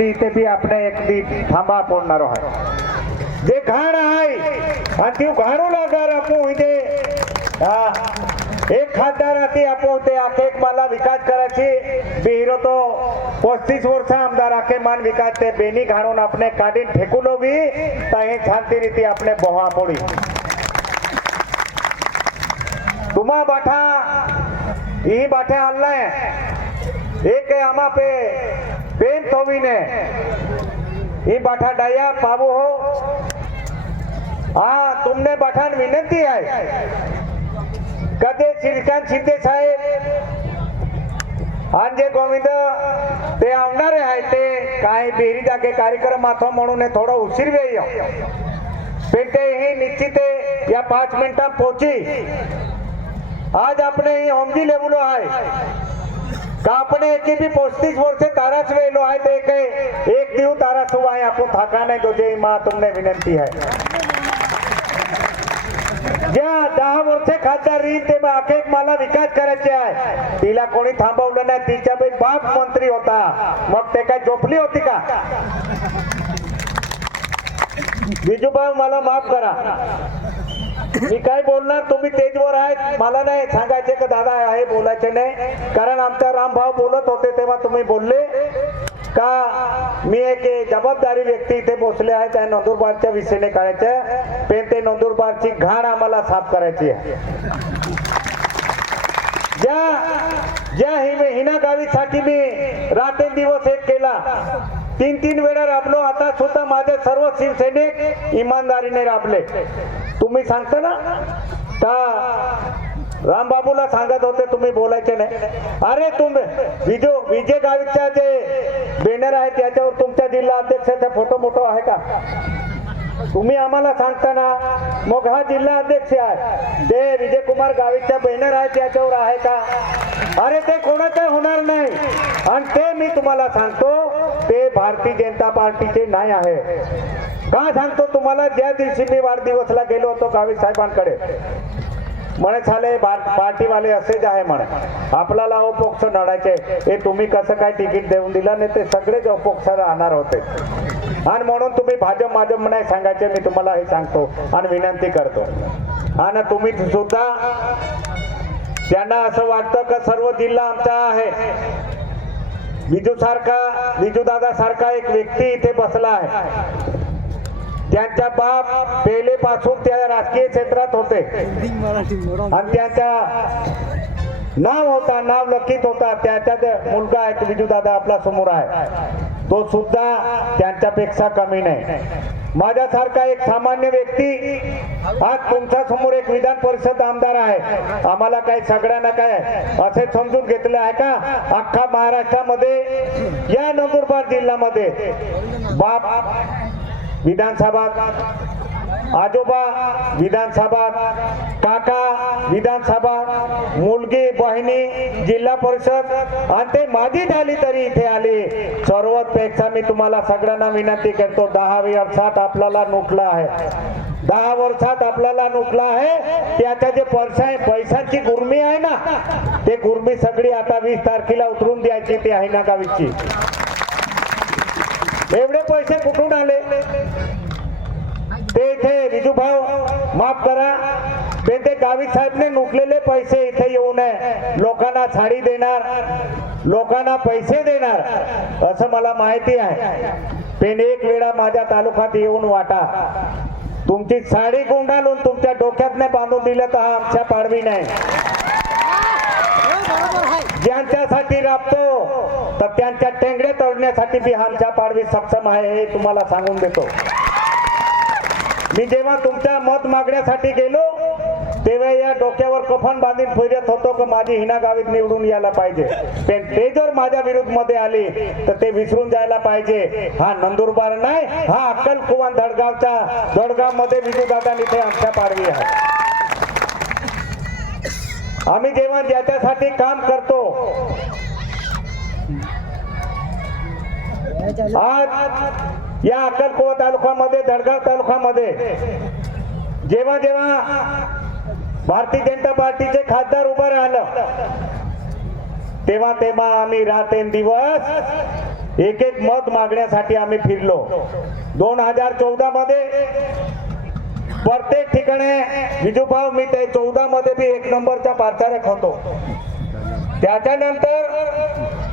ती इथे बी आपण एक दी थांबा पडणार आहे जे घाण आहे आणि ती घाणू लागार आपण इथे एक खासदार आती आपण ते आखे मला विकास करायची बिहिरो तो 35 वर्ष आमदार आखे मान विकास ते बेनी घाणून आपने काढीन फेकुलो बी तर हे शांती रीती आपने बोहा पड़ी तुम्हा बाठा ही बाठे आल्लाय एक आमा पे पेन तोवी ने ही बाठा डाया पाबू हो हाँ तुमने बाठान विनंती है कदे श्रीकांत शिंदे साहेब अंजे गोविंद ते आवणारे आहे ते काही बेरी जागे कार्यक्रम आथो म्हणून थोडा उशीर वेळ पण ते ही निश्चित या 5 मिनिटात पोहोची आज आपने ही होमजी लेवलो आहे का आपने एक भी 35 वर्ष तारास वेलो आहे ते एक दिव तारास हुआ है आपको थाका नहीं तो जय माँ तुमने विनंती है ज्या 10 वर्षे खासदार रही ते आखे मला विकास करायचे आहे तिला कोणी थांबवलं नाही तिच्या बाप मंत्री होता मग ते काय झोपली होती का बिजूभाऊ मला माफ करा मी काय बोलणार तुम्ही तेजवर आहेत मला नाही सांगायचे का दादा आहे बोलायचे नाही कारण आमचा रामभाऊ बोलत होते तेव्हा तुम्ही बोलले का मी एक जबाबदारी व्यक्ती इथे बसले आहे त्या नंदुरबारच्या विषयाने काढायचं पण ते नंदुरबारची घाण आम्हाला साफ करायची आहे ज्या हिना गावीसाठी मी रात्रंदिवस एक केला 3 वेळा राबलो आता सुद्धा माझे सर्व शिवसैनिक इमानदारीने राबले तुम्ही सांगता ना का रामबाबूला सांगत होते तुम्ही बोलायचे नाही अरे तुम्ही विजय गावितच्या जे बॅनर आहे त्याच्यावर तुमच्या जिल्हा अध्यक्षाचा फोटो मोठो आहे का तुम्ही आम्हाला सांगताना मग हा जिल्हा अध्यक्ष आहे ते विजय कुमार गावितच्या बॅनर आहे त्याच्यावर आहे का अरे ते कोणाचं होणार नाही आणि ते मी तुम्हाला सांगतो ते भारतीय जनता पार्टीचे नाही आहे का सांगतो तुम्हाला ज्या दिवशी मी वाढदिवसला गेलो होतो गावित साहेबांकडे म्हणे झाले पार्टीवाले असेच आहे म्हणे आपल्याला अपक्ष लढायचे हे तुम्ही कसं काय तिकीट देऊन दिलं नाही ते सगळेच अपक्ष राहणार होते आणि म्हणून तुम्ही भाजप नाही सांगायचे मी तुम्हाला हे सांगतो आणि विनंती करतो आणि तुम्ही सुद्धा त्यांना असं वाटतं का सर्व जिल्हा आमचा आहे विजू दादा सारखा एक व्यक्ती इथे बसला आहे त्यांचा बाप पहिलेपासून त्या राजकीय क्षेत्रात होते आणि त्यांचा नाव लखित होता त्याचा मुलगा आहे विजू दादा आपला समोर आहे तो सुद्धा त्यांच्यापेक्षा कमी नाही माझ्यासारखा एक सामान्य व्यक्ती आज तुमच्या समोर एक विधान परिषद आमदार आहे आम्हाला काही सगळ्यांना काय असे समजून घेतले आहे का अख्खा महाराष्ट्रामध्ये या नंदुरबार जिल्ह्यामध्ये बाप विधानसभा आजोबा विधानसभा काका विधानसभा मुलगी बहिणी जिल्हा परिषद आणि ते माझी झाली तरी इथे आली सर्वपेक्षा मी तुम्हाला सगळ्यांना विनंती करतो 10 वर्षात आपल्याला नुकला आहे 10 वर्षात आपल्याला नुकला आहे त्याच्या जे पैशांची गुरमी आहे ना ते गुरमी सगळी आता 20 तारखेला उतरून द्यायची ते आहे ना गावीची एवढे पैसे कुठून आले ते इथे विजूभाऊ माफ करा ते गावित साहेबने नुकलेले पैसे इथे येऊ नये लोकांना साडी देणार लोकांना पैसे देणार असं मला माहिती आहे पण एक वेळा माझ्या तालुक्यात येऊन वाटा तुमची साडी गुंडाळून तुमच्या डोक्यातने बांधून दिलं तर हा आमच्या पाडवी नाही ज्यांच्यासाठी राबतो तर त्यांच्या टेंगडे तोडण्यासाठी बी आमच्या पाडवी सक्षम आहे हे तुम्हाला सांगून देतो मी जेव्हा तुमच्या मत मागण्यासाठी गेलो तेव्हा या डोक्यावर कफन बांधून फिरत होतो की माझी हिना गावीत निवडून यायला पाहिजे पण ते जर माझ्या विरुद्ध मध्ये आली तर ते विसरून जायला पाहिजे हा नंदुरबार नाही हा अक्कलकुवा दडगाव मध्ये विजू दादा इथे आमच्या पाडवी आहे आम्ही जेव्हा ज्याच्यासाठी काम करतो आज या अक्कलकुवा तालुक्यामध्ये दडगाव तालुक्यामध्ये जेव्हा भारतीय जनता पार्टीचे खासदार उभं राहिलं तेव्हा आम्ही रात्रंदिवस एक एक मत मागण्यासाठी आम्ही फिरलो. 2014 मध्ये प्रत्येक ठिकाणी विजूभाऊ मी ते 14 मध्ये बी 1 नंबरचा प्रचारक होतो. त्याच्यानंतर